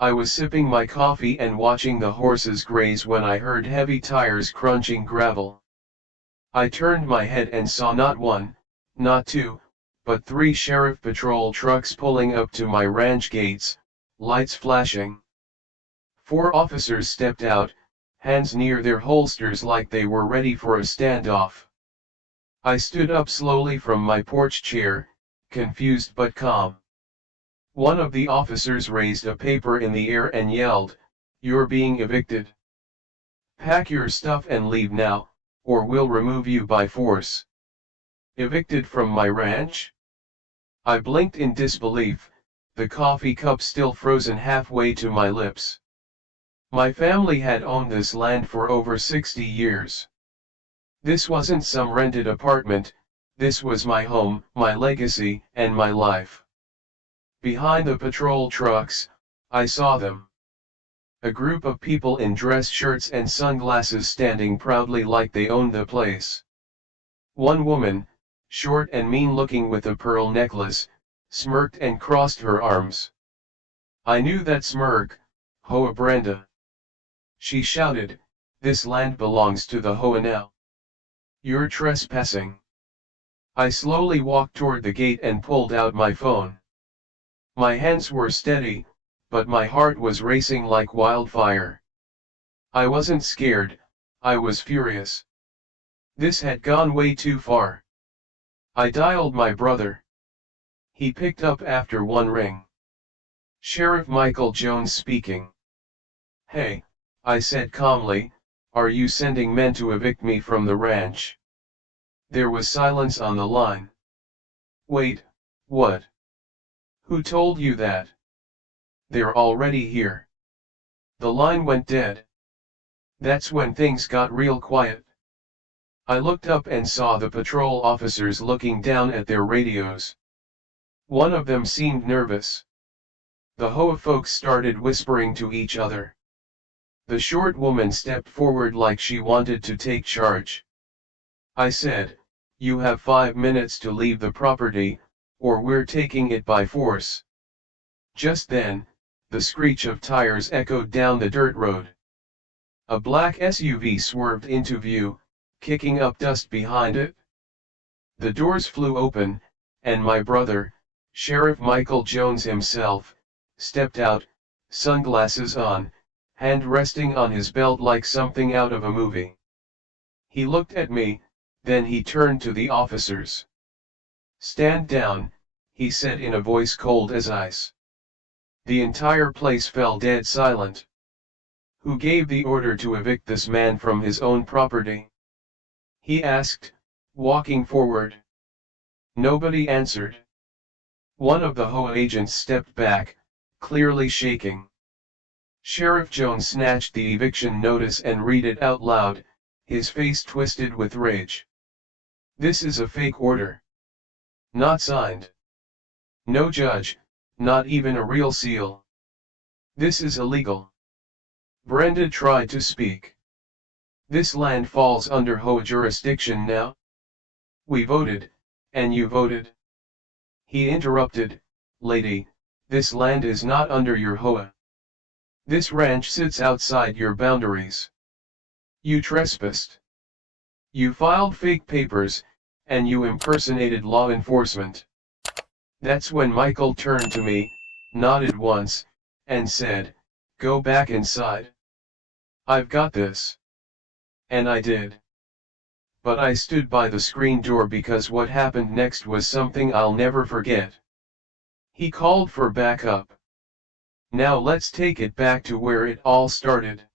I was sipping my coffee and watching the horses graze when I heard heavy tires crunching gravel. I turned my head and saw not one, not two, but 3 sheriff patrol trucks pulling up to my ranch gates, lights flashing. 4 officers stepped out, hands near their holsters like they were ready for a standoff. I stood up slowly from my porch chair, confused but calm. One of the officers raised a paper in the air and yelled, "You're being evicted. Pack your stuff and leave now, or we'll remove you by force." Evicted from my ranch? I blinked in disbelief, the coffee cup still frozen halfway to my lips. My family had owned this land for over 60 years. This wasn't some rented apartment, this was my home, my legacy, and my life. Behind the patrol trucks, I saw them. A group of people in dress shirts and sunglasses standing proudly like they owned the place. One woman, short and mean-looking with a pearl necklace, smirked and crossed her arms. I knew that smirk, "Hoa Brenda." She shouted, "This land belongs to the Hoa now. You're trespassing." I slowly walked toward the gate and pulled out my phone. My hands were steady, but my heart was racing like wildfire. I wasn't scared, I was furious. This had gone way too far. I dialed my brother. He picked up after one ring. "Sheriff Michael Jones speaking." "Hey," I said calmly, "are you sending men to evict me from the ranch?" There was silence on the line. "Wait, what? Who told you that?" "They're already here." The line went dead. That's when things got real quiet. I looked up and saw the patrol officers looking down at their radios. One of them seemed nervous. The Hoa folks started whispering to each other. The short woman stepped forward like she wanted to take charge. I said, "You have 5 minutes to leave the property, or we're taking it by force." Just then, the screech of tires echoed down the dirt road. A black SUV swerved into view, kicking up dust behind it. The doors flew open, and my brother, Sheriff Michael Jones himself, stepped out, sunglasses on, hand resting on his belt like something out of a movie. He looked at me, then he turned to the officers. "Stand down," he said in a voice cold as ice. The entire place fell dead silent. "Who gave the order to evict this man from his own property?" he asked, walking forward. Nobody answered. One of the Hoa agents stepped back, clearly shaking. Sheriff Jones snatched the eviction notice and read it out loud, his face twisted with rage. "This is a fake order. Not signed. No judge, not even a real seal. This is illegal." Brenda tried to speak. "This land falls under Hoa jurisdiction now. We voted, and you voted." He interrupted, "Lady, this land is not under your Hoa. This ranch sits outside your boundaries. You trespassed. You filed fake papers, and you impersonated law enforcement." That's when Michael turned to me, nodded once, and said, "Go back inside. I've got this." And I did. But I stood by the screen door because what happened next was something I'll never forget. He called for backup. Now let's take it back to where it all started.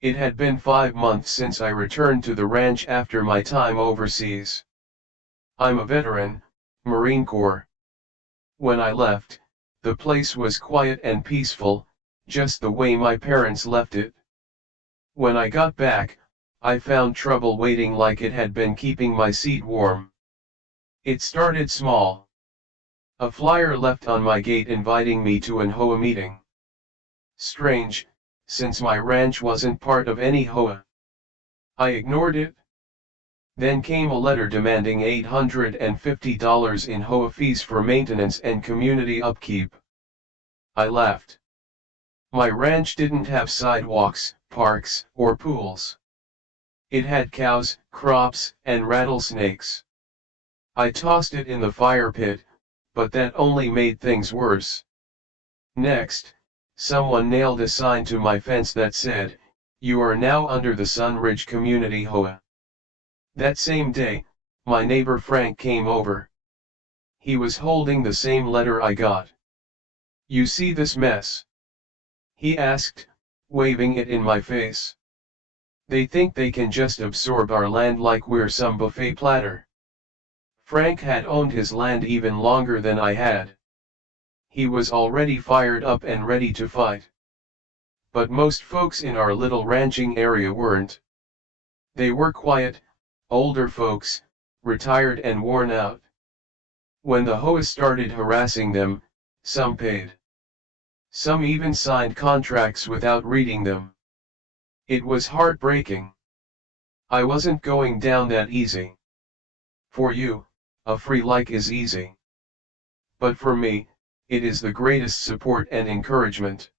It had been 5 months since I returned to the ranch after my time overseas. I'm a veteran, Marine Corps. When I left, the place was quiet and peaceful, just the way my parents left it. When I got back, I found trouble waiting like it had been keeping my seat warm. It started small. A flyer left on my gate inviting me to an Hoa meeting. Strange, since my ranch wasn't part of any Hoa. I ignored it. Then came a letter demanding $850 in Hoa fees for maintenance and community upkeep. I laughed. My ranch didn't have sidewalks, parks, or pools. It had cows, crops, and rattlesnakes. I tossed it in the fire pit, but that only made things worse. Next, someone nailed a sign to my fence that said, "You are now under the Sunridge Community HOA." That same day, my neighbor Frank came over. He was holding the same letter I got. "You see this mess?" he asked, waving it in my face. "They think they can just absorb our land like we're some buffet platter." Frank had owned his land even longer than I had. He was already fired up and ready to fight. But most folks in our little ranching area weren't. They were quiet, older folks, retired and worn out. When the HOA started harassing them, some paid. Some even signed contracts without reading them. It was heartbreaking. I wasn't going down that easy. For you, a free like is easy. But for me, it is the greatest support and encouragement.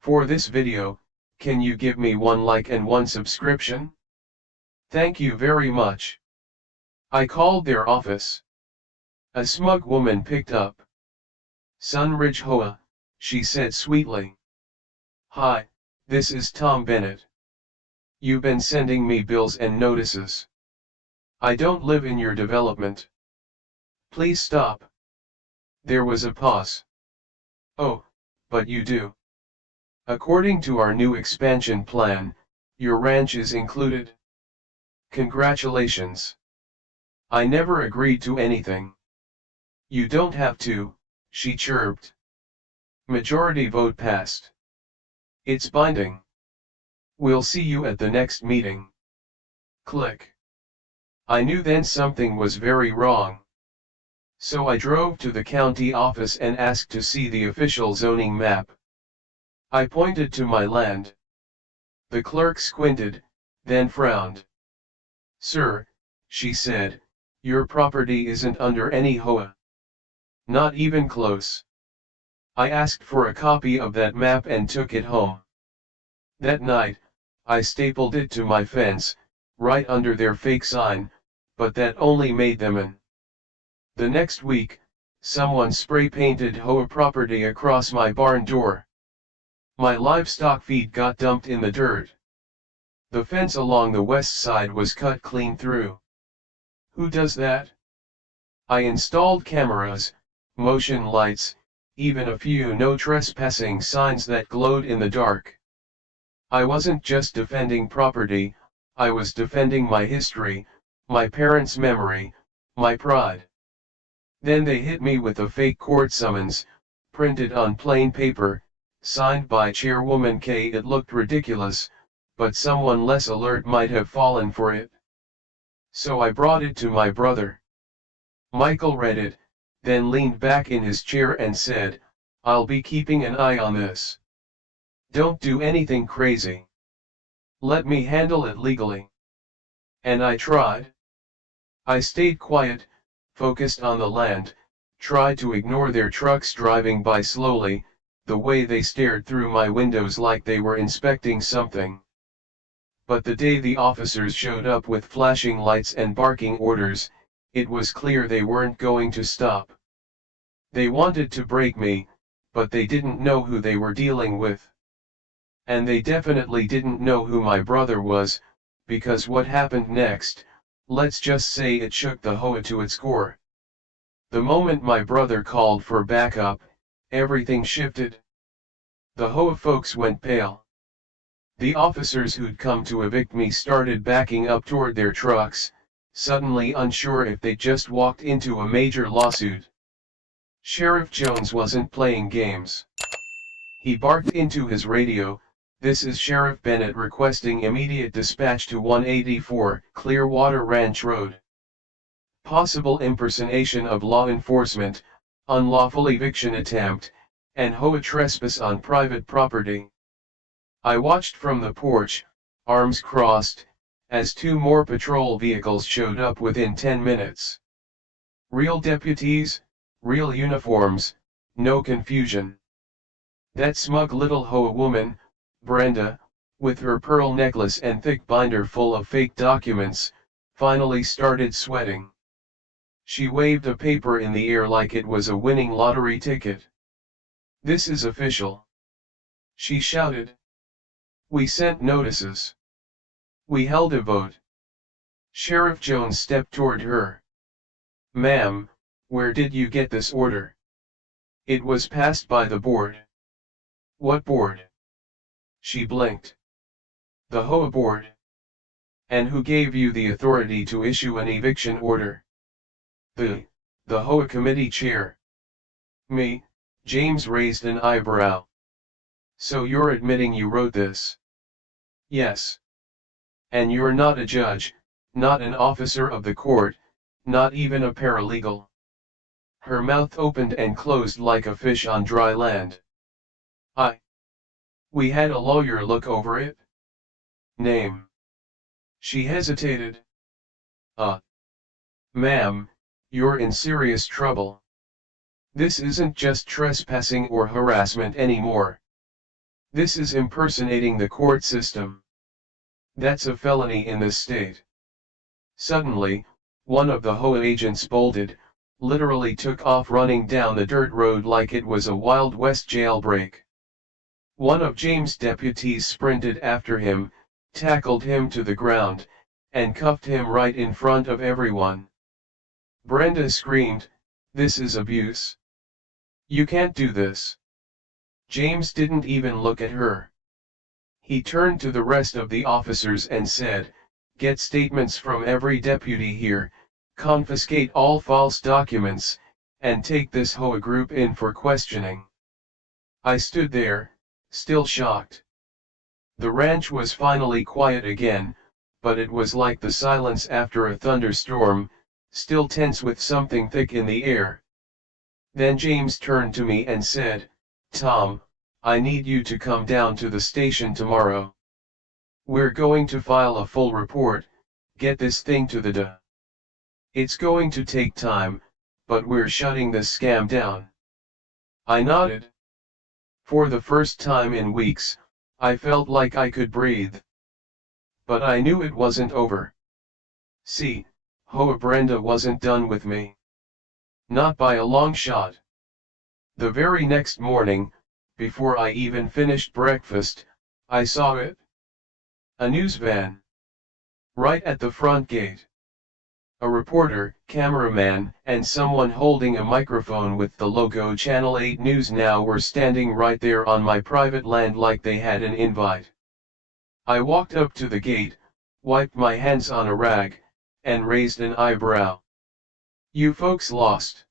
For this video, can you give me 1 like and 1 subscription? Thank you very much. I called their office. A smug woman picked up. "Sunridge HOA," she said sweetly. "Hi, this is Tom Bennett. You've been sending me bills and notices. I don't live in your development. Please stop." There was a pause. "Oh, but you do. According to our new expansion plan, your ranch is included. Congratulations. I never agreed to anything." "You don't have to," she chirped. "Majority vote passed. It's binding. We'll see you at the next meeting." Click. I knew then something was very wrong. So I drove to the county office and asked to see the official zoning map. I pointed to my land. The clerk squinted, then frowned. "Sir," she said, "your property isn't under any HOA. Not even close." I asked for a copy of that map and took it home. That night, I stapled it to my fence, right under their fake sign, but that only made them an. The next week, someone spray-painted HOA property across my barn door. My livestock feed got dumped in the dirt. The fence along the west side was cut clean through. Who does that? I installed cameras, motion lights, even a few no trespassing signs that glowed in the dark. I wasn't just defending property, I was defending my history, my parents' memory, my pride. Then they hit me with a fake court summons, printed on plain paper, signed by Chairwoman K. It looked ridiculous, but someone less alert might have fallen for it. So I brought it to my brother. Michael read it, then leaned back in his chair and said, "I'll be keeping an eye on this. Don't do anything crazy. Let me handle it legally." And I tried. I stayed quiet, focused on the land, tried to ignore their trucks driving by slowly, the way they stared through my windows like they were inspecting something. But the day the officers showed up with flashing lights and barking orders, it was clear they weren't going to stop. They wanted to break me, but they didn't know who they were dealing with. And they definitely didn't know who my brother was, because what happened next, let's just say it shook the HOA to its core. The moment my brother called for backup, everything shifted. The HOA folks went pale. The officers who'd come to evict me started backing up toward their trucks, suddenly unsure if they just walked into a major lawsuit. Sheriff Jones wasn't playing games. He barked into his radio, "This is Sheriff Bennett requesting immediate dispatch to 184 Clearwater Ranch Road. Possible impersonation of law enforcement, unlawful eviction attempt, and HOA trespass on private property." I watched from the porch, arms crossed, as 2 more patrol vehicles showed up within 10 minutes. Real deputies, real uniforms, no confusion. That smug little HOA woman, Brenda, with her pearl necklace and thick binder full of fake documents, finally started sweating. She waved a paper in the air like it was a winning lottery ticket. "This is official," she shouted. "We sent notices. We held a vote." Sheriff Jones stepped toward her. "Ma'am, where did you get this order?" "It was passed by the board." "What board?" She blinked. "The HOA board." "And who gave you the authority to issue an eviction order?" The HOA committee chair." "Me?" James raised an eyebrow. "So you're admitting you wrote this?" "Yes." "And you're not a judge, not an officer of the court, not even a paralegal?" Her mouth opened and closed like a fish on dry land. We had a lawyer look over it." "Name?" She hesitated. Ma'am, you're in serious trouble. This isn't just trespassing or harassment anymore. This is impersonating the court system. That's a felony in this state." Suddenly, one of the HOA agents bolted, literally took off running down the dirt road like it was a Wild West jailbreak. One of James' deputies sprinted after him, tackled him to the ground, and cuffed him right in front of everyone. Brenda screamed, "This is abuse. You can't do this." James didn't even look at her. He turned to the rest of the officers and said, "Get statements from every deputy here, confiscate all false documents, and take this HOA group in for questioning." I stood there, still shocked. The ranch was finally quiet again, but it was like the silence after a thunderstorm, still tense with something thick in the air. Then James turned to me and said, "Tom, I need you to come down to the station tomorrow. We're going to file a full report, get this thing to the DA. It's going to take time, but we're shutting this scam down." I nodded. For the first time in weeks, I felt like I could breathe. But I knew it wasn't over. See, HOA Brenda wasn't done with me. Not by a long shot. The very next morning, before I even finished breakfast, I saw it. A news van. Right at the front gate. A reporter, cameraman, and someone holding a microphone with the logo Channel 8 News Now were standing right there on my private land like they had an invite. I walked up to the gate, wiped my hands on a rag, and raised an eyebrow. "You folks lost."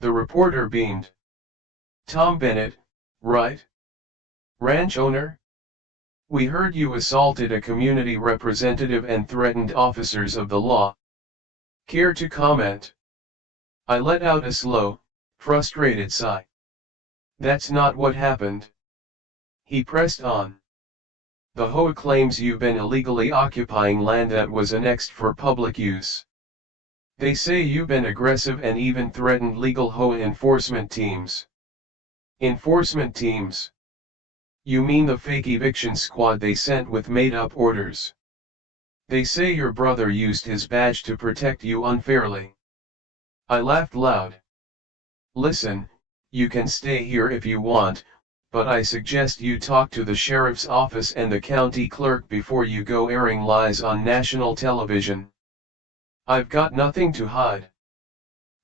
The reporter beamed. "Tom Bennett, right? Ranch owner? We heard you assaulted a community representative and threatened officers of the law. Care to comment?" I let out a slow, frustrated sigh. "That's not what happened." He pressed on. "The HOA claims you've been illegally occupying land that was annexed for public use. They say you've been aggressive and even threatened legal HOA enforcement teams." "Enforcement teams? You mean the fake eviction squad they sent with made-up orders? They say your brother used his badge to protect you unfairly." I laughed loud. "Listen, you can stay here if you want, but I suggest you talk to the sheriff's office and the county clerk before you go airing lies on national television. I've got nothing to hide."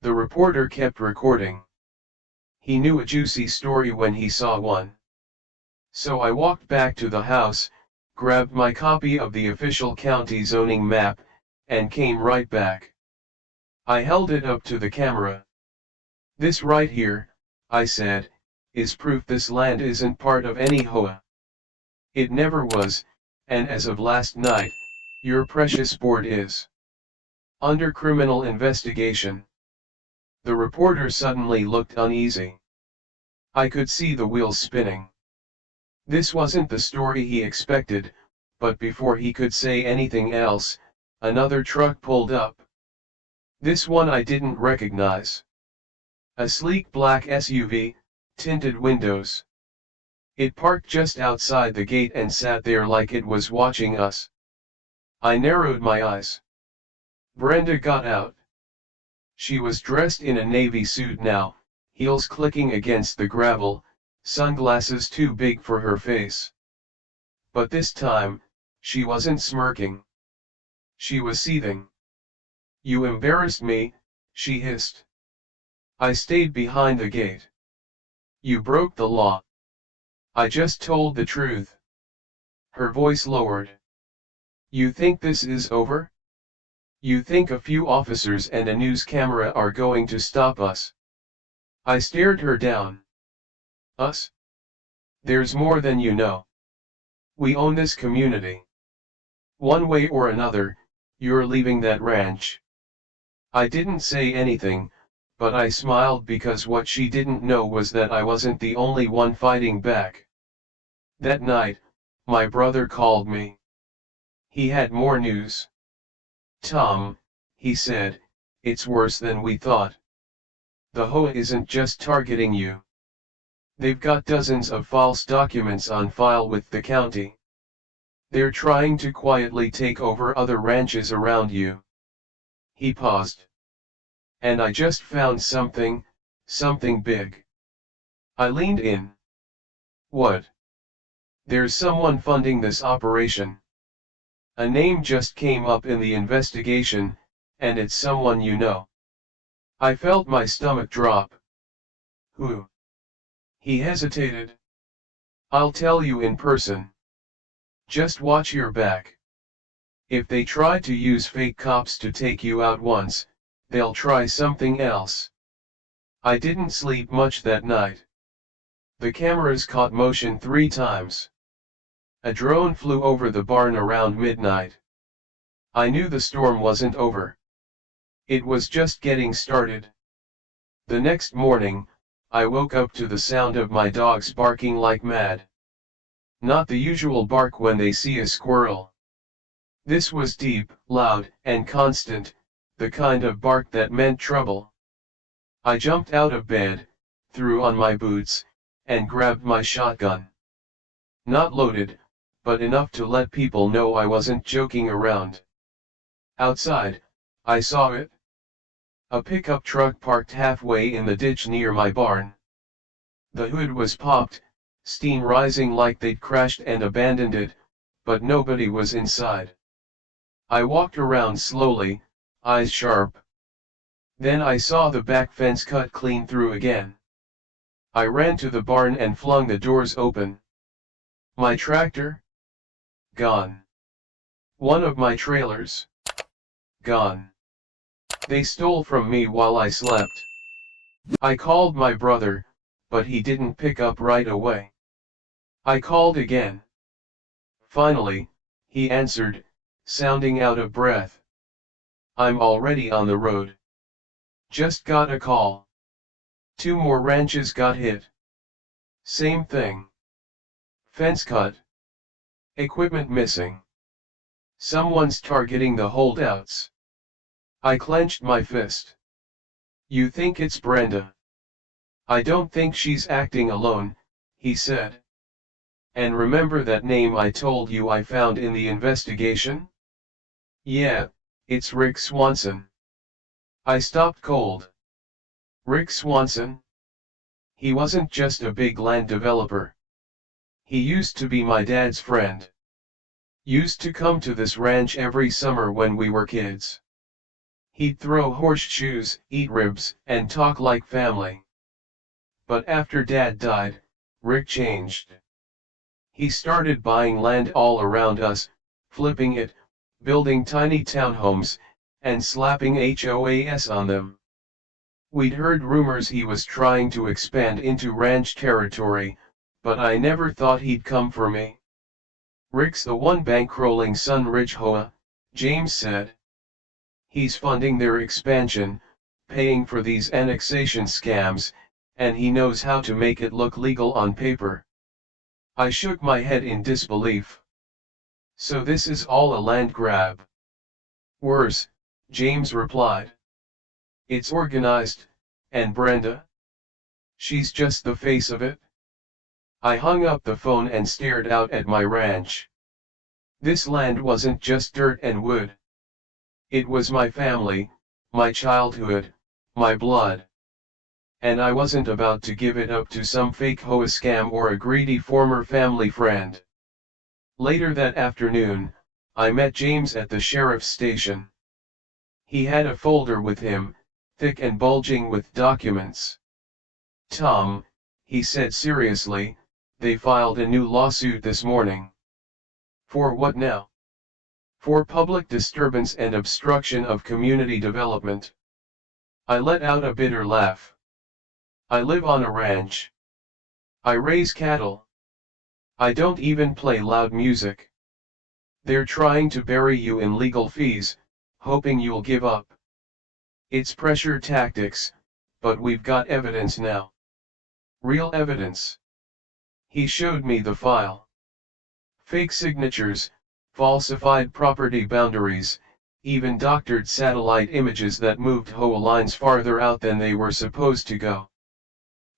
The reporter kept recording. He knew a juicy story when he saw one. So I walked back to the house, grabbed my copy of the official county zoning map, and came right back. I held it up to the camera. "This right here," I said, "is proof this land isn't part of any HOA. It never was, and as of last night, your precious board is under criminal investigation." The reporter suddenly looked uneasy. I could see the wheels spinning. This wasn't the story he expected, but before he could say anything else, another truck pulled up. This one I didn't recognize. A sleek black SUV, tinted windows. It parked just outside the gate and sat there like it was watching us. I narrowed my eyes. Brenda got out. She was dressed in a navy suit now, heels clicking against the gravel, sunglasses too big for her face. But this time, she wasn't smirking. She was seething. "You embarrassed me," she hissed. "I stayed behind the gate. You broke the law." "I just told the truth." Her voice lowered. "You think this is over? You think a few officers and a news camera are going to stop us?" I stared her down. "Us? There's more than you know. We own this community. One way or another, you're leaving that ranch." I didn't say anything, but I smiled because what she didn't know was that I wasn't the only one fighting back. That night, my brother called me. He had more news. "Tom," he said, "it's worse than we thought. The HOA isn't just targeting you. They've got dozens of false documents on file with the county. They're trying to quietly take over other ranches around you." He paused. "And I just found something big." I leaned in. "What?" "There's someone funding this operation. A name just came up in the investigation, and it's someone you know." I felt my stomach drop. "Who?" He hesitated. "I'll tell you in person. Just watch your back. If they try to use fake cops to take you out once, they'll try something else." I didn't sleep much that night. The cameras caught motion 3 times. A drone flew over the barn around midnight. I knew the storm wasn't over. It was just getting started. The next morning, I woke up to the sound of my dogs barking like mad. Not the usual bark when they see a squirrel. This was deep, loud, and constant, the kind of bark that meant trouble. I jumped out of bed, threw on my boots, and grabbed my shotgun. Not loaded, but enough to let people know I wasn't joking around. Outside, I saw it. A pickup truck parked halfway in the ditch near my barn. The hood was popped, steam rising like they'd crashed and abandoned it, but nobody was inside. I walked around slowly, eyes sharp. Then I saw the back fence cut clean through again. I ran to the barn and flung the doors open. My tractor? Gone. One of my trailers? Gone. They stole from me while I slept. I called my brother, but he didn't pick up right away. I called again. Finally, he answered, sounding out of breath. "I'm already on the road. Just got a call. 2 more ranches got hit. Same thing. Fence cut. Equipment missing. Someone's targeting the holdouts." I clenched my fist. "You think it's Brenda?" "I don't think she's acting alone," he said. "And remember that name I told you I found in the investigation? Yeah, it's Rick Swanson." I stopped cold. Rick Swanson? He wasn't just a big land developer. He used to be my dad's friend. Used to come to this ranch every summer when we were kids. He'd throw horseshoes, eat ribs, and talk like family. But after Dad died, Rick changed. He started buying land all around us, flipping it, building tiny townhomes, and slapping HOAs on them. We'd heard rumors he was trying to expand into ranch territory, but I never thought he'd come for me. "Rick's the one bankrolling Sunridge HOA," James said. "He's funding their expansion, paying for these annexation scams, and he knows how to make it look legal on paper." I shook my head in disbelief. "So this is all a land grab?" "Worse," James replied. "It's organized, and Brenda? She's just the face of it." I hung up the phone and stared out at my ranch. This land wasn't just dirt and wood. It was my family, my childhood, my blood. And I wasn't about to give it up to some fake HOA scam or a greedy former family friend. Later that afternoon, I met James at the sheriff's station. He had a folder with him, thick and bulging with documents. "Tom," he said seriously, "they filed a new lawsuit this morning." "For what now?" "For public disturbance and obstruction of community development." I let out a bitter laugh. I live on a ranch. I raise cattle. I don't even play loud music. They're trying to bury you in legal fees, hoping you'll give up. It's pressure tactics, but we've got evidence now. Real evidence. He showed me the file. Fake signatures, falsified property boundaries, even doctored satellite images that moved HOA lines farther out than they were supposed to go.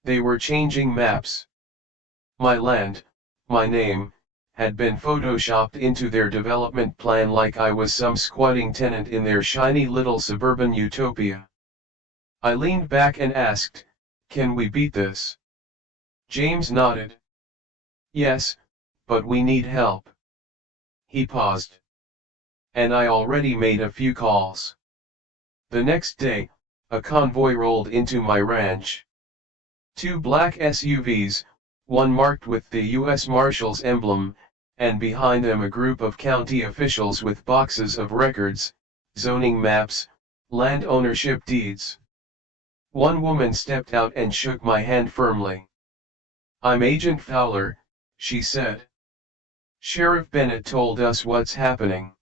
They were changing maps. My land, my name, had been photoshopped into their development plan like I was some squatting tenant in their shiny little suburban utopia. I leaned back and asked, "Can we beat this?" James nodded. "Yes, but we need help." He paused. "And I already made a few calls." The next day, a convoy rolled into my ranch. 2 black SUVs, one marked with the U.S. Marshals emblem, and behind them a group of county officials with boxes of records, zoning maps, land ownership deeds. One woman stepped out and shook my hand firmly. "I'm Agent Fowler," she said. "Sheriff Bennett told us what's happening.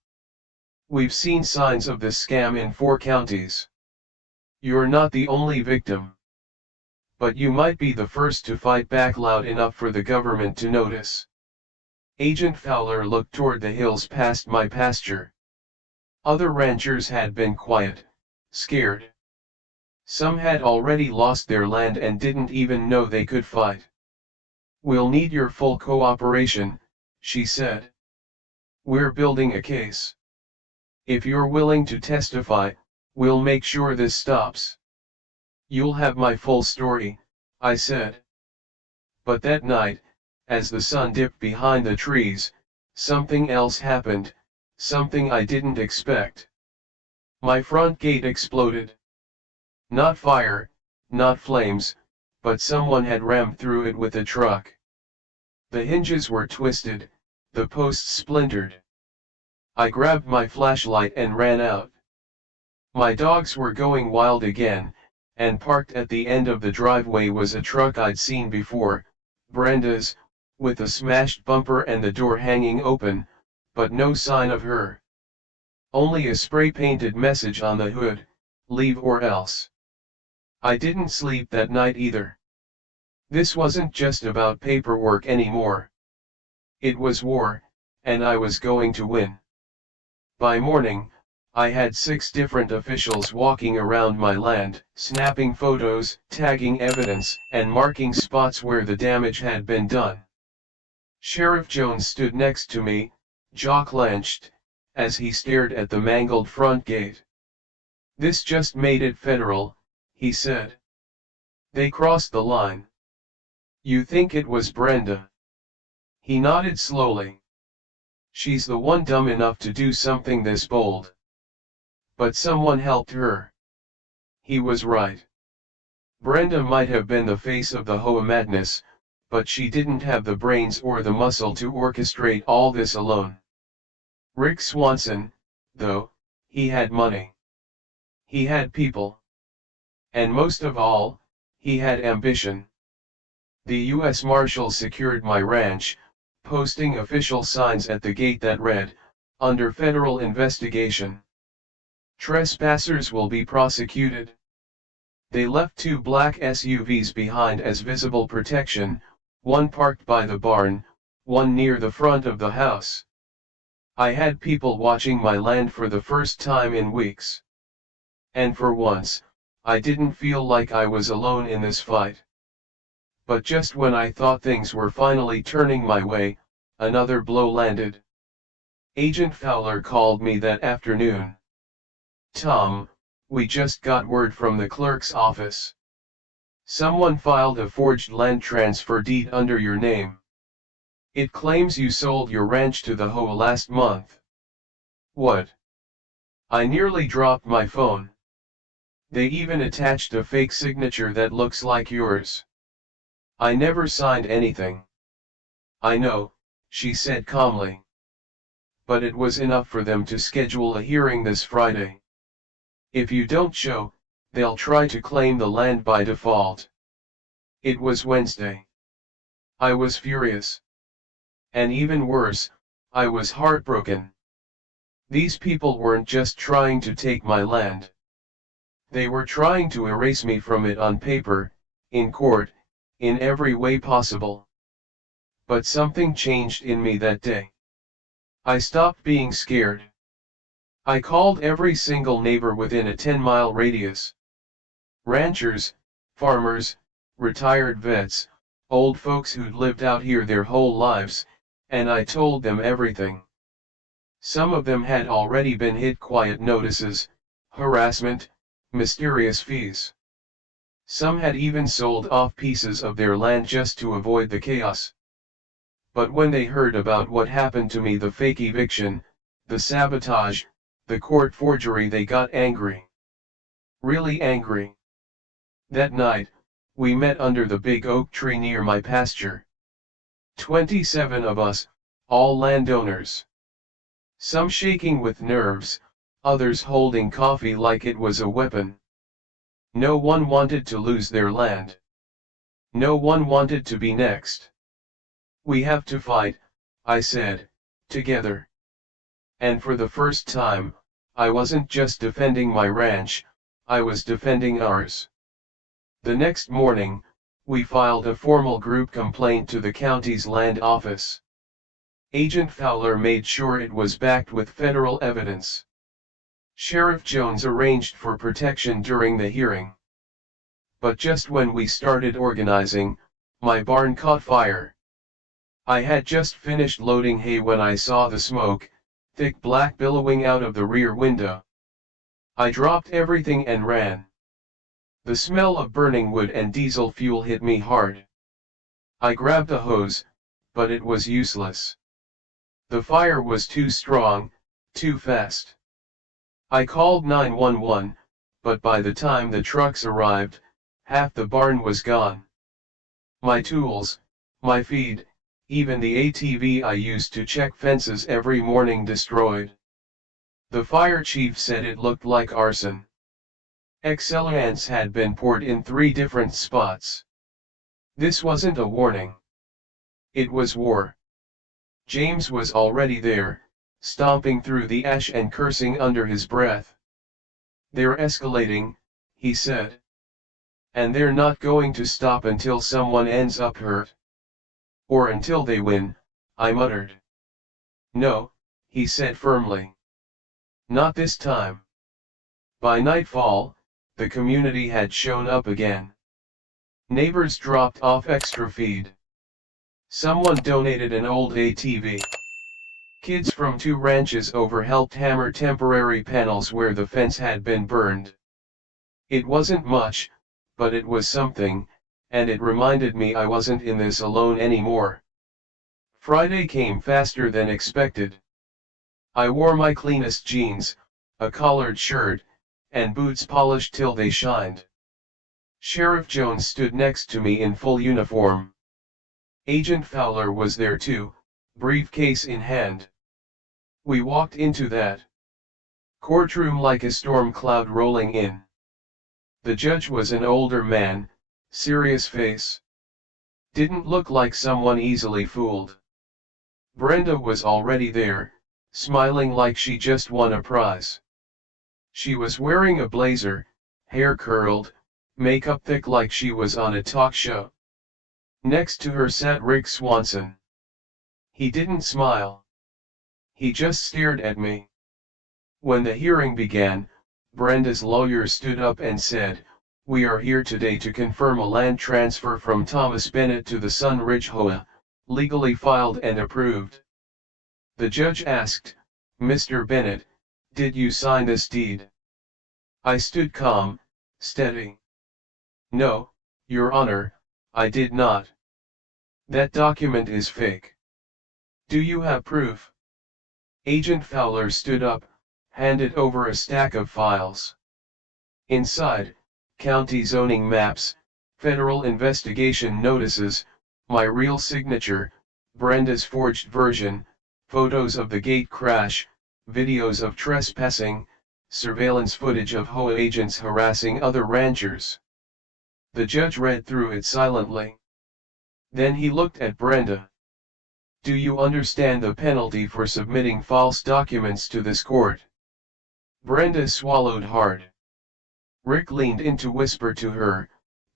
We've seen signs of this scam in 4 counties. You're not the only victim. But you might be the first to fight back loud enough for the government to notice." Agent Fowler looked toward the hills past my pasture. Other ranchers had been quiet, scared. Some had already lost their land and didn't even know they could fight. "We'll need your full cooperation," she said. "We're building a case. If you're willing to testify, we'll make sure this stops." "You'll have my full story," I said. But that night, as the sun dipped behind the trees, something else happened, something I didn't expect. My front gate exploded. Not fire, not flames, but someone had rammed through it with a truck. The hinges were twisted, the posts splintered. I grabbed my flashlight and ran out. My dogs were going wild again, and parked at the end of the driveway was a truck I'd seen before, Brenda's, with a smashed bumper and the door hanging open, but no sign of her. Only a spray-painted message on the hood, "Leave or else." I didn't sleep that night either. This wasn't just about paperwork anymore. It was war, and I was going to win. By morning, I had 6 different officials walking around my land, snapping photos, tagging evidence, and marking spots where the damage had been done. Sheriff Jones stood next to me, jaw clenched, as he stared at the mangled front gate. "This just made it federal," he said. "They crossed the line." "You think it was Brenda?" He nodded slowly. "She's the one dumb enough to do something this bold. But someone helped her." He was right. Brenda might have been the face of the HOA madness, but she didn't have the brains or the muscle to orchestrate all this alone. Rick Swanson, though, he had money. He had people. And most of all, he had ambition. The U.S. Marshals secured my ranch, posting official signs at the gate that read, "Under federal investigation. Trespassers will be prosecuted." They left 2 black SUVs behind as visible protection, one parked by the barn, one near the front of the house. I had people watching my land for the first time in weeks. And for once, I didn't feel like I was alone in this fight. But just when I thought things were finally turning my way, another blow landed. Agent Fowler called me that afternoon. "Tom, we just got word from the clerk's office. Someone filed a forged land transfer deed under your name. It claims you sold your ranch to the HOA last month." "What?" I nearly dropped my phone. "They even attached a fake signature that looks like yours." "I never signed anything." "I know," she said calmly. "But it was enough for them to schedule a hearing this Friday. If you don't show, they'll try to claim the land by default." It was Wednesday. I was furious. And even worse, I was heartbroken. These people weren't just trying to take my land. They were trying to erase me from it on paper, in court, in every way possible. But something changed in me that day. I stopped being scared. I called every single neighbor within a 10-mile radius. Ranchers, farmers, retired vets, old folks who'd lived out here their whole lives, and I told them everything. Some of them had already been hit quiet notices, harassment, mysterious fees. Some had even sold off pieces of their land just to avoid the chaos. But when they heard about what happened to me, the fake eviction, the sabotage, the court forgery, they got angry. Really angry. That night, we met under the big oak tree near my pasture. 27 of us, all landowners. Some shaking with nerves, others holding coffee like it was a weapon. No one wanted to lose their land. No one wanted to be next. "We have to fight," I said, "together." And for the first time, I wasn't just defending my ranch, I was defending ours. The next morning, we filed a formal group complaint to the county's land office. Agent Fowler made sure it was backed with federal evidence. Sheriff Jones arranged for protection during the hearing. But just when we started organizing, my barn caught fire. I had just finished loading hay when I saw the smoke, thick black billowing out of the rear window. I dropped everything and ran. The smell of burning wood and diesel fuel hit me hard. I grabbed a hose, but it was useless. The fire was too strong, too fast. I called 911, but by the time the trucks arrived, half the barn was gone. My tools, my feed, even the ATV I used to check fences every morning destroyed. The fire chief said it looked like arson. Accelerants had been poured in 3 different spots. This wasn't a warning. It was war. James was already there, stomping through the ash and cursing under his breath. "They're escalating," he said. "And they're not going to stop until someone ends up hurt." "Or until they win," I muttered. "No," he said firmly. "Not this time." By nightfall, the community had shown up again. Neighbors dropped off extra feed. Someone donated an old ATV. Kids from 2 ranches over helped hammer temporary panels where the fence had been burned. It wasn't much, but it was something, and it reminded me I wasn't in this alone anymore. Friday came faster than expected. I wore my cleanest jeans, a collared shirt, and boots polished till they shined. Sheriff Jones stood next to me in full uniform. Agent Fowler was there too, briefcase in hand. We walked into that courtroom like a storm cloud rolling in. The judge was an older man, serious face. Didn't look like someone easily fooled. Brenda was already there, smiling like she just won a prize. She was wearing a blazer, hair curled, makeup thick like she was on a talk show. Next to her sat Rick Swanson. He didn't smile. He just stared at me. When the hearing began, Brenda's lawyer stood up and said, We are here today to confirm a land transfer from Thomas Bennett to the Sunridge HOA, legally filed and approved. The judge asked, "Mr. Bennett, did you sign this deed?" I stood calm, steady. "No, Your Honor, I did not. That document is fake." "Do you have proof?" Agent Fowler stood up, handed over a stack of files. Inside, county zoning maps, federal investigation notices, my real signature, Brenda's forged version, photos of the gate crash, videos of trespassing, surveillance footage of HOA agents harassing other ranchers. The judge read through it silently. Then he looked at Brenda. "Do you understand the penalty for submitting false documents to this court?" Brenda swallowed hard. Rick leaned in to whisper to her,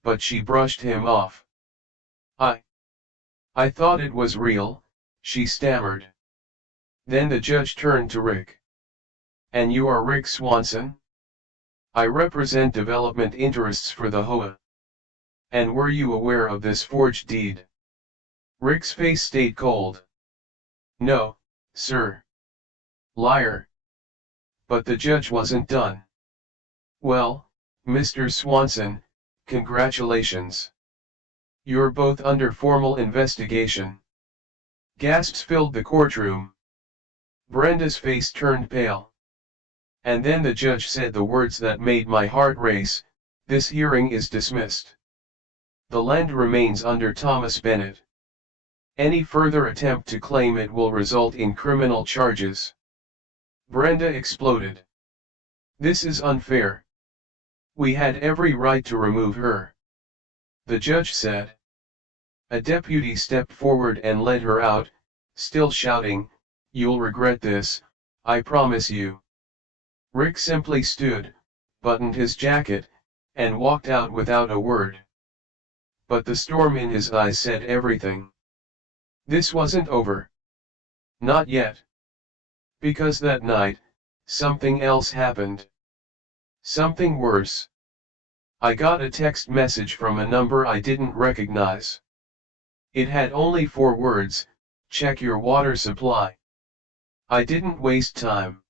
but she brushed him off. I thought it was real," she stammered. Then the judge turned to Rick. "And you are Rick Swanson?" "I represent development interests for the HOA." "And were you aware of this forged deed?" Rick's face stayed cold. "No, sir." "Liar." But the judge wasn't done. "Well, Mr. Swanson, congratulations. You're both under formal investigation." Gasps filled the courtroom. Brenda's face turned pale. And then the judge said the words that made my heart race, "This hearing is dismissed. The land remains under Thomas Bennett. Any further attempt to claim it will result in criminal charges." Brenda exploded. "This is unfair. We had every right to remove her." The judge said. A deputy stepped forward and led her out, still shouting, "You'll regret this, I promise you." Rick simply stood, buttoned his jacket, and walked out without a word. But the storm in his eyes said everything. This wasn't over. Not yet. Because that night, something else happened. Something worse. I got a text message from a number I didn't recognize. It had only 4 words, "Check your water supply." I didn't waste time.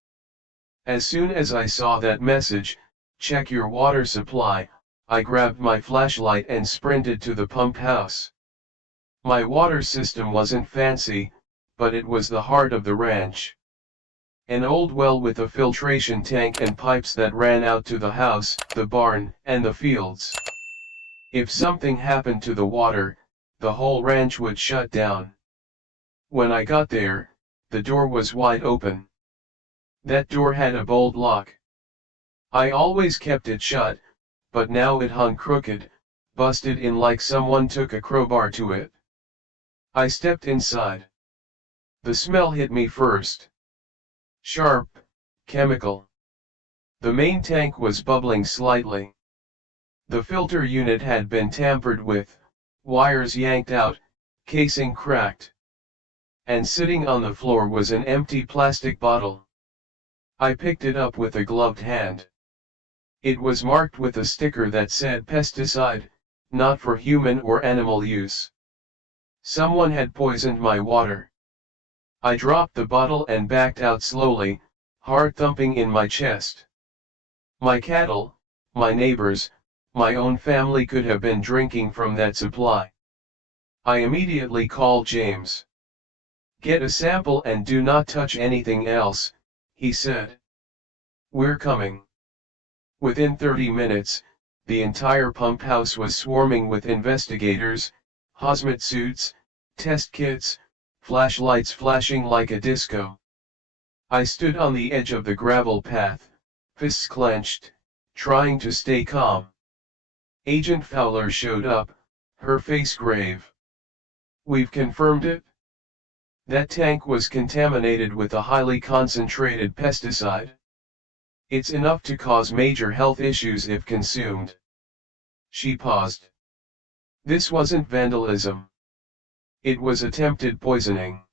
As soon as I saw that message, "Check your water supply," I grabbed my flashlight and sprinted to the pump house. My water system wasn't fancy, but it was the heart of the ranch. An old well with a filtration tank and pipes that ran out to the house, the barn, and the fields. If something happened to the water, the whole ranch would shut down. When I got there, the door was wide open. That door had a bolt lock. I always kept it shut, but now it hung crooked, busted in like someone took a crowbar to it. I stepped inside. The smell hit me first. Sharp, chemical. The main tank was bubbling slightly. The filter unit had been tampered with, wires yanked out, casing cracked. And sitting on the floor was an empty plastic bottle. I picked it up with a gloved hand. It was marked with a sticker that said pesticide, not for human or animal use. Someone had poisoned my water. I dropped the bottle and backed out slowly, heart thumping in my chest. My cattle, my neighbors, my own family could have been drinking from that supply. I immediately called James. "Get a sample and do not touch anything else," he said. "We're coming." Within 30 minutes, the entire pump house was swarming with investigators, hazmat suits, test kits, flashlights flashing like a disco. I stood on the edge of the gravel path, fists clenched, trying to stay calm. Agent Fowler showed up, her face grave. "We've confirmed it. That tank was contaminated with a highly concentrated pesticide. It's enough to cause major health issues if consumed." She paused. This wasn't vandalism. It was attempted poisoning.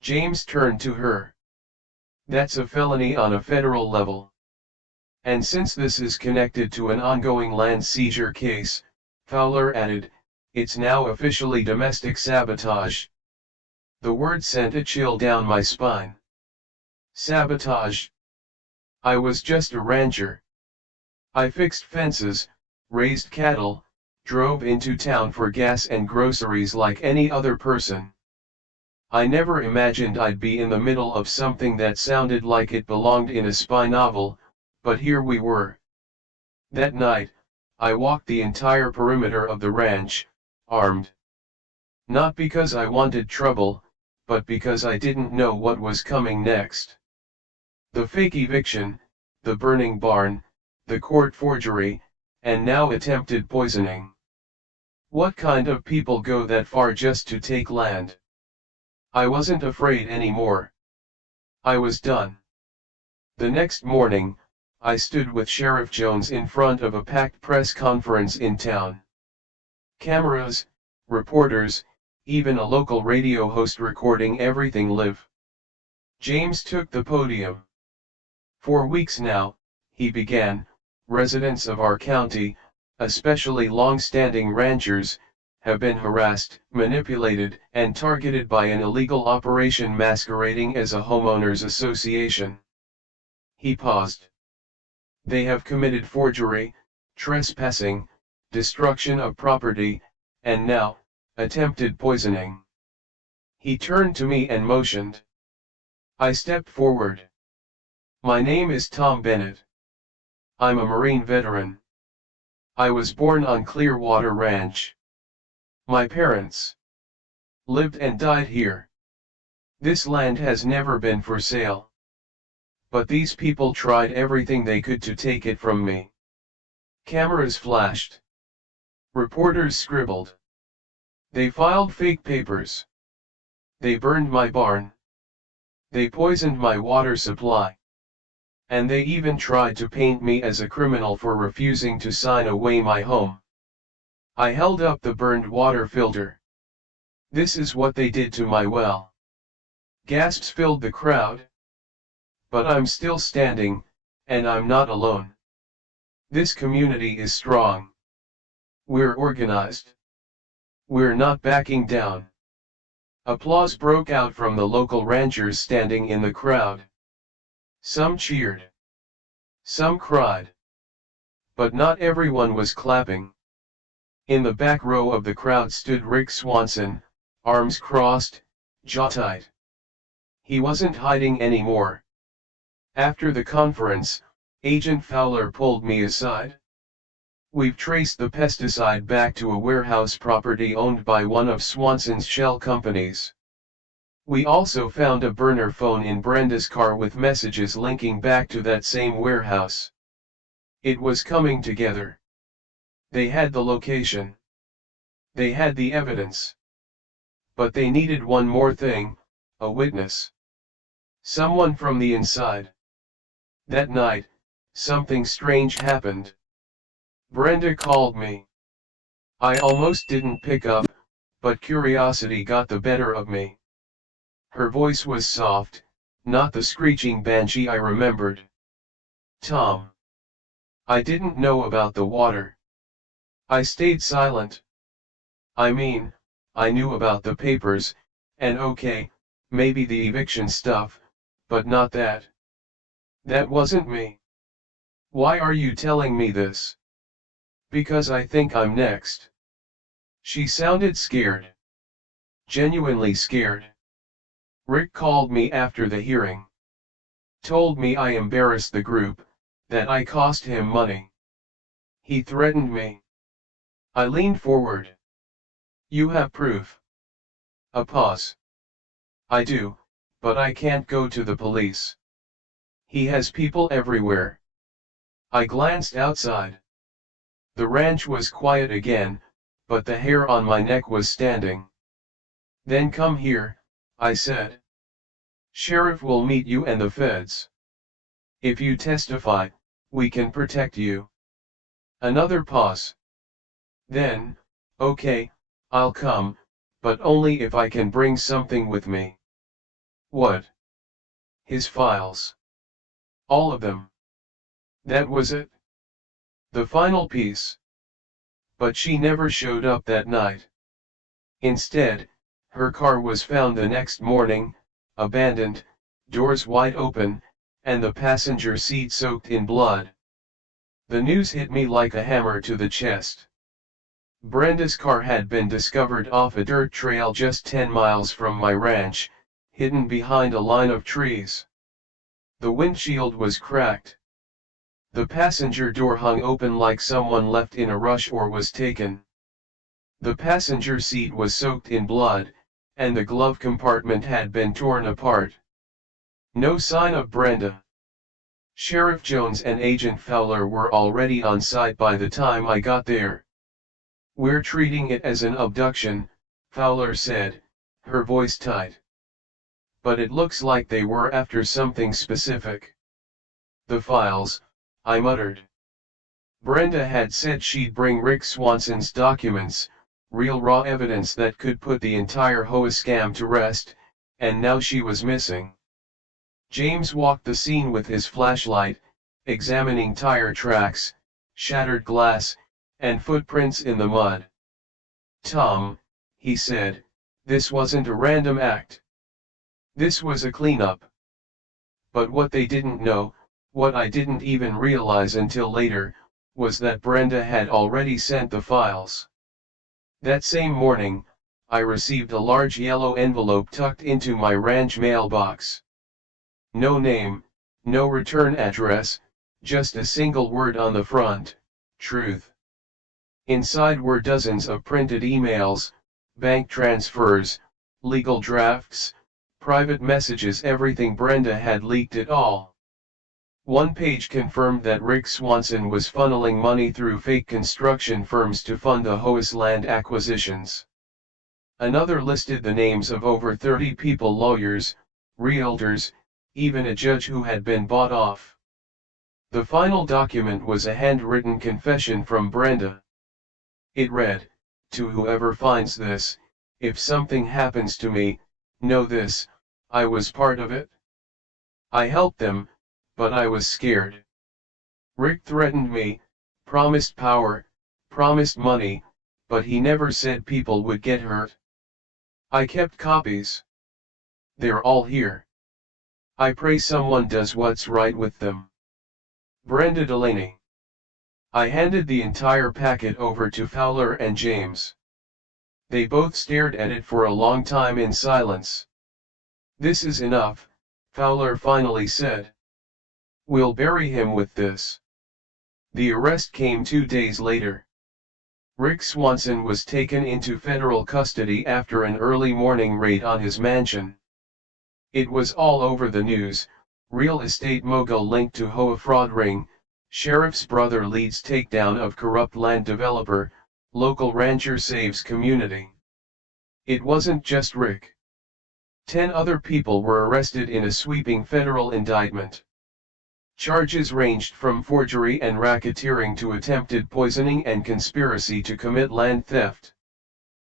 James turned to her. "That's a felony on a federal level. And since this is connected to an ongoing land seizure case, Fowler added, it's now officially domestic sabotage. The word sent a chill down my spine. Sabotage. I was just a rancher. I fixed fences, raised cattle, drove into town for gas and groceries like any other person. I never imagined I'd be in the middle of something that sounded like it belonged in a spy novel, but here we were. That night, I walked the entire perimeter of the ranch, armed. Not because I wanted trouble, but because I didn't know what was coming next. The fake eviction, the burning barn, the court forgery, and now attempted poisoning. What kind of people go that far just to take land? I wasn't afraid anymore. I was done. The next morning, I stood with Sheriff Jones in front of a packed press conference in town. Cameras, reporters, even a local radio host recording everything live. James took the podium. For weeks now, he began, residents of our county, especially long-standing ranchers, have been harassed, manipulated, and targeted by an illegal operation masquerading as a homeowners association. He paused. They have committed forgery, trespassing, destruction of property, and now, attempted poisoning. He turned to me and motioned. I stepped forward. My name is Tom Bennett. I'm a Marine veteran. I was born on Clearwater Ranch. My parents lived and died here. This land has never been for sale. But these people tried everything they could to take it from me. Cameras flashed. Reporters scribbled. They filed fake papers. They burned my barn. They poisoned my water supply. And they even tried to paint me as a criminal for refusing to sign away my home. I held up the burned water filter. This is what they did to my well. Gasps filled the crowd. But I'm still standing, and I'm not alone. This community is strong. We're organized. We're not backing down. Applause broke out from the local ranchers standing in the crowd. Some cheered. Some cried. But not everyone was clapping. In the back row of the crowd stood Rick Swanson, arms crossed, jaw tight. He wasn't hiding anymore. After the conference, Agent Fowler pulled me aside. We've traced the pesticide back to a warehouse property owned by one of Swanson's shell companies. We also found a burner phone in Brenda's car with messages linking back to that same warehouse. It was coming together. They had the location. They had the evidence. But they needed one more thing, a witness. Someone from the inside. That night, something strange happened. Brenda called me. I almost didn't pick up, but curiosity got the better of me. Her voice was soft, not the screeching banshee I remembered. Tom. I didn't know about the water. I stayed silent. I mean, I knew about the papers, and okay, maybe the eviction stuff, but not that. That wasn't me. Why are you telling me this? Because I think I'm next. She sounded scared. Genuinely scared. Rick called me after the hearing. Told me I embarrassed the group, that I cost him money. He threatened me. I leaned forward. You have proof. A pause. I do, but I can't go to the police. He has people everywhere. I glanced outside. The ranch was quiet again, but the hair on my neck was standing. Then come here, I said. Sheriff will meet you and the feds. If you testify, we can protect you. Another pause. Then, okay, I'll come, but only if I can bring something with me. What? His files. All of them. That was it. The final piece. But she never showed up that night. Instead, her car was found the next morning, abandoned, doors wide open, and the passenger seat soaked in blood. The news hit me like a hammer to the chest. Brenda's car had been discovered off a dirt trail just 10 miles from my ranch, hidden behind a line of trees. The windshield was cracked. The passenger door hung open like someone left in a rush or was taken. The passenger seat was soaked in blood, and the glove compartment had been torn apart. No sign of Brenda. Sheriff Jones and Agent Fowler were already on site by the time I got there. "We're treating it as an abduction," Fowler said, her voice tight. "But it looks like they were after something specific." "The files," I muttered. Brenda had said she'd bring Rick Swanson's documents, real raw evidence that could put the entire HOA scam to rest, and now she was missing. James walked the scene with his flashlight, examining tire tracks, shattered glass, and footprints in the mud. "Tom," he said, "this wasn't a random act. This was a cleanup." But what they didn't know, what I didn't even realize until later, was that Brenda had already sent the files. That same morning, I received a large yellow envelope tucked into my ranch mailbox. No name, no return address, just a single word on the front: truth. Inside were dozens of printed emails, bank transfers, legal drafts, private messages, everything. Brenda had leaked it all. One page confirmed that Rick Swanson was funneling money through fake construction firms to fund the HOA's land acquisitions. Another listed the names of over 30 people: lawyers, realtors, even a judge who had been bought off. The final document was a handwritten confession from Brenda. It read, "To whoever finds this, if something happens to me, know this: I was part of it. I helped them, but I was scared. Rick threatened me, promised power, promised money, but he never said people would get hurt. I kept copies. They're all here. I pray someone does what's right with them. Brenda Delaney." I handed the entire packet over to Fowler and James. They both stared at it for a long time in silence. "This is enough," Fowler finally said. "We'll bury him with this." The arrest came 2 days later. Rick Swanson was taken into federal custody after an early morning raid on his mansion. It was all over the news: real estate mogul linked to HOA fraud ring, sheriff's brother leads takedown of corrupt land developer, local rancher saves community. It wasn't just Rick. 10 other people were arrested in a sweeping federal indictment. Charges ranged from forgery and racketeering to attempted poisoning and conspiracy to commit land theft.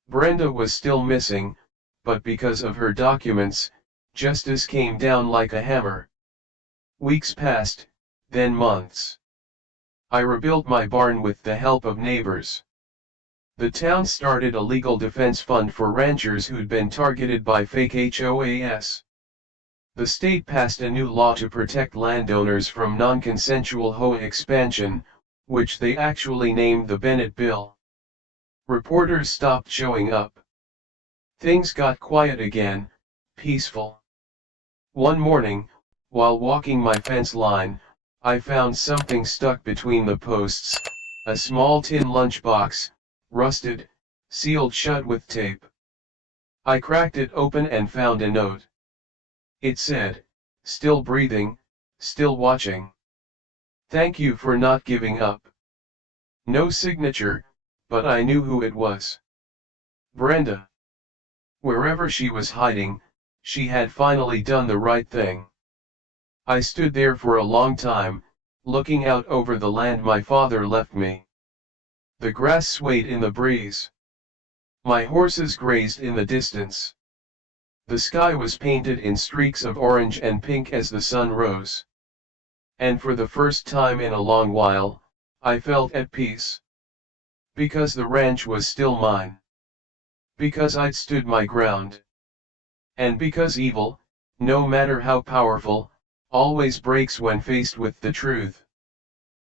Brenda was still missing, but because of her documents, justice came down like a hammer. Weeks passed, then months. I rebuilt my barn with the help of neighbors. The town started a legal defense fund for ranchers who'd been targeted by fake HOAs. The state passed a new law to protect landowners from non-consensual HOA expansion, which they actually named the Bennett Bill. Reporters stopped showing up. Things got quiet again, peaceful. One morning, while walking my fence line, I found something stuck between the posts: a small tin lunchbox, rusted, sealed shut with tape. I cracked it open and found a note. It said, "Still breathing, still watching. Thank you for not giving up." No signature, but I knew who it was. Brenda. Wherever she was hiding, she had finally done the right thing. I stood there for a long time, looking out over the land my father left me. The grass swayed in the breeze. My horses grazed in the distance. The sky was painted in streaks of orange and pink as the sun rose. And for the first time in a long while, I felt at peace. Because the ranch was still mine. Because I'd stood my ground. And because evil, no matter how powerful, always breaks when faced with the truth.